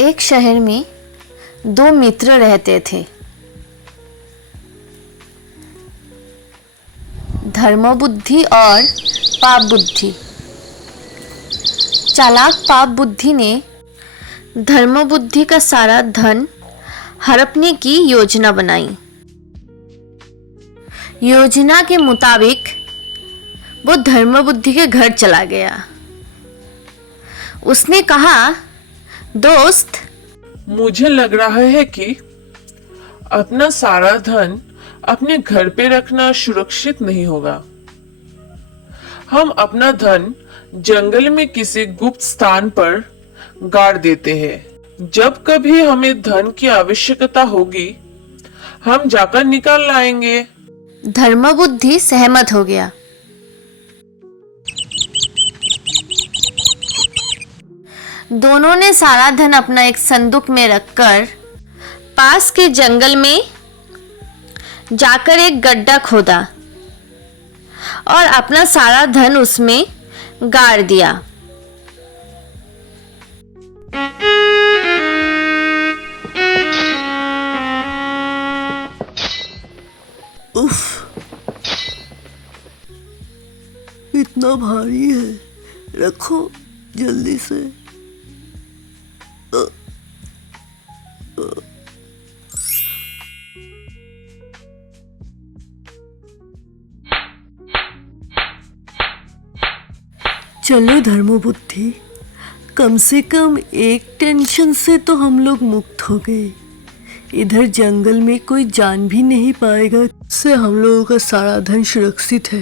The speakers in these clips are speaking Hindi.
एक शहर में दो मित्र रहते थे। धर्म बुद्धि और पाप बुद्धि। चालाक पाप बुद्धि ने धर्म बुद्धि का सारा धन हड़पने की योजना बनाई। योजना के मुताबिक वो धर्म बुद्धि के घर चला गया। उसने कहा, दोस्त, मुझे लग रहा है कि अपना सारा धन अपने घर पे रखना सुरक्षित नहीं होगा। हम अपना धन जंगल में किसी गुप्त स्थान पर गाड़ देते हैं। जब कभी हमें धन की आवश्यकता होगी, हम जाकर निकाल लाएंगे। धर्म बुद्धि सहमत हो गया। दोनों ने सारा धन अपना एक संदूक में रखकर पास के जंगल में जाकर एक गड्ढा खोदा और अपना सारा धन उसमें गाड़ दिया। उफ, इतना भारी है, रखो जल्दी से। चलो धर्म बुद्धि, कम से कम एक टेंशन से तो हम लोग मुक्त हो गए। इधर जंगल में कोई जान भी नहीं पाएगा, इससे हम लोगों का सारा धन सुरक्षित है।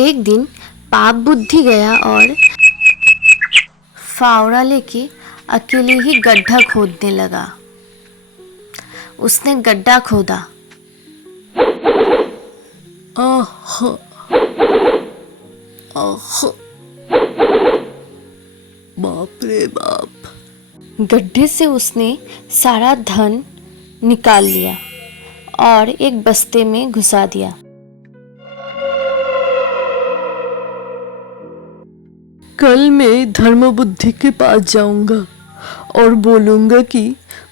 एक दिन पाप बुद्धि गया और फावड़ा लेके अकेले ही गड्ढा खोदने लगा। उसने गड्ढा खोदा। आह, आह, बाप रे बाप। गड्ढे से उसने सारा धन निकाल लिया और एक बस्ते में घुसा दिया। कल मैं धर्म बुद्धि के पास जाऊंगा और बोलूंगा कि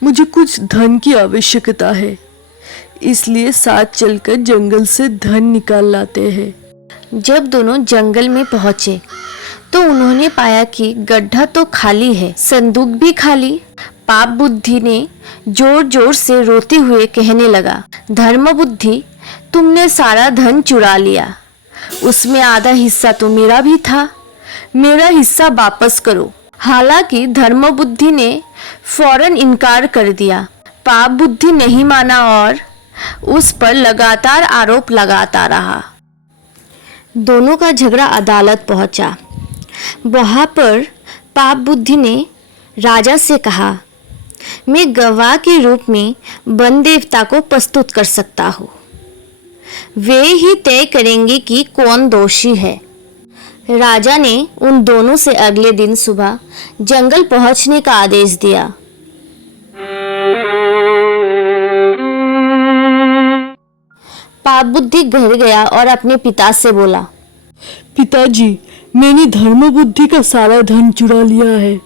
मुझे कुछ धन की आवश्यकता है, इसलिए साथ चलकर जंगल से धन निकाल लाते हैं। जब दोनों जंगल में पहुंचे तो उन्होंने पाया कि गड्ढा तो खाली है, संदूक भी खाली। पाप बुद्धि ने जोर जोर से रोते हुए कहने लगा, धर्म बुद्धि, तुमने सारा धन चुरा लिया। उसमें आधा हिस्सा तो मेरा भी था, मेरा हिस्सा वापस करो। हालांकि धर्म बुद्धि ने फौरन इनकार कर दिया। पाप बुद्धि नहीं माना और उस पर लगातार आरोप लगाता रहा। दोनों का झगड़ा अदालत पहुंचा। वहां पर पाप बुद्धि ने राजा से कहा, मैं गवाह के रूप में वन देवता को प्रस्तुत कर सकता हूँ। वे ही तय करेंगे कि कौन दोषी है। राजा ने उन दोनों से अगले दिन सुबह जंगल पहुंचने का आदेश दिया। पाप बुद्धि घर गया और अपने पिता से बोला, पिताजी, मैंने धर्म बुद्धि का सारा धन चुरा लिया है।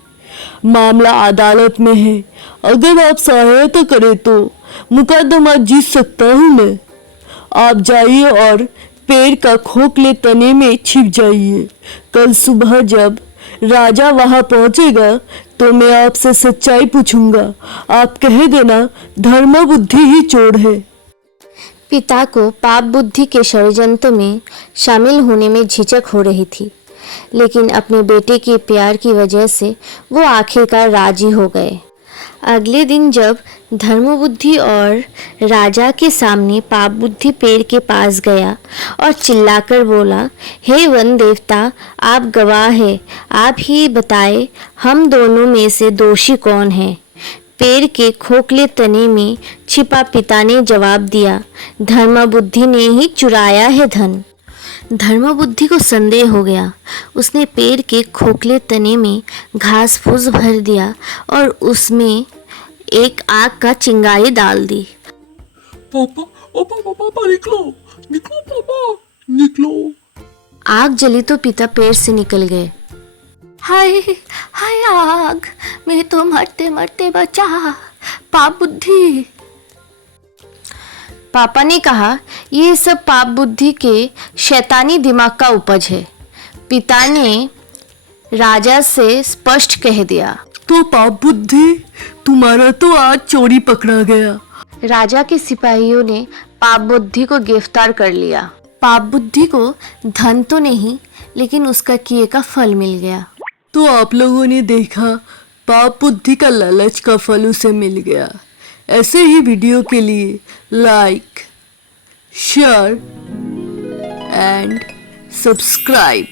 मामला अदालत में है। अगर आप सहायता करें तो मुकदमा जीत सकता हूँ मैं। आप जाइए और पेड़ का खोखले तने में छिप जाइए। कल सुबह जब राजा वहां पहुंचेगा तो मैं आपसे सच्चाई पूछूंगा। आप कह देना धर्म बुद्धि ही चोर है। पिता को पाप बुद्धि के षड्यंत्र में शामिल होने में झिझक हो रही थी, लेकिन अपने बेटे के प्यार की वजह से वो आखिरकार राजी हो गए। अगले दिन जब धर्म बुद्धि और राजा के सामने पाप बुद्धि पेड़ के पास गया और चिल्लाकर बोला, हे वन देवता, आप गवाह हैं, आप ही बताएं हम दोनों में से दोषी कौन है। पेड़ के खोखले तने में छिपा पिता ने जवाब दिया, धर्म बुद्धि ने ही चुराया है धन। धर्म बुद्धि को संदेह हो गया। उसने पेड़ के खोखले तने में घास फूस भर दिया और उसमें एक आग का चिंगारी डाल दी। पापा, ओ पापा, पापा निकलो, निकलो पापा, निकलो। आग जली तो पिता पेड़ से निकल गए। हाय हाय आग, मैं तो मरते मरते बचा, पाप बुद्धि। पापा ने कहा, ये सब पाप बुद्धि के शैतानी दिमाग का उपज है। पिता ने राजा से स्पष्ट कह दिया। तो पाप बुद्धि, तुम्हारा तो आज चोरी पकड़ा गया। राजा के सिपाहियों ने पाप बुद्धि को गिरफ्तार कर लिया। पाप बुद्धि को धन तो नहीं, लेकिन उसका किए का फल मिल गया। तो आप लोगों ने देखा, पाप बुद्धि का लालच का फल उसे मिल गया। ऐसे ही वीडियो के लिए लाइक, शेयर एंड सब्सक्राइब।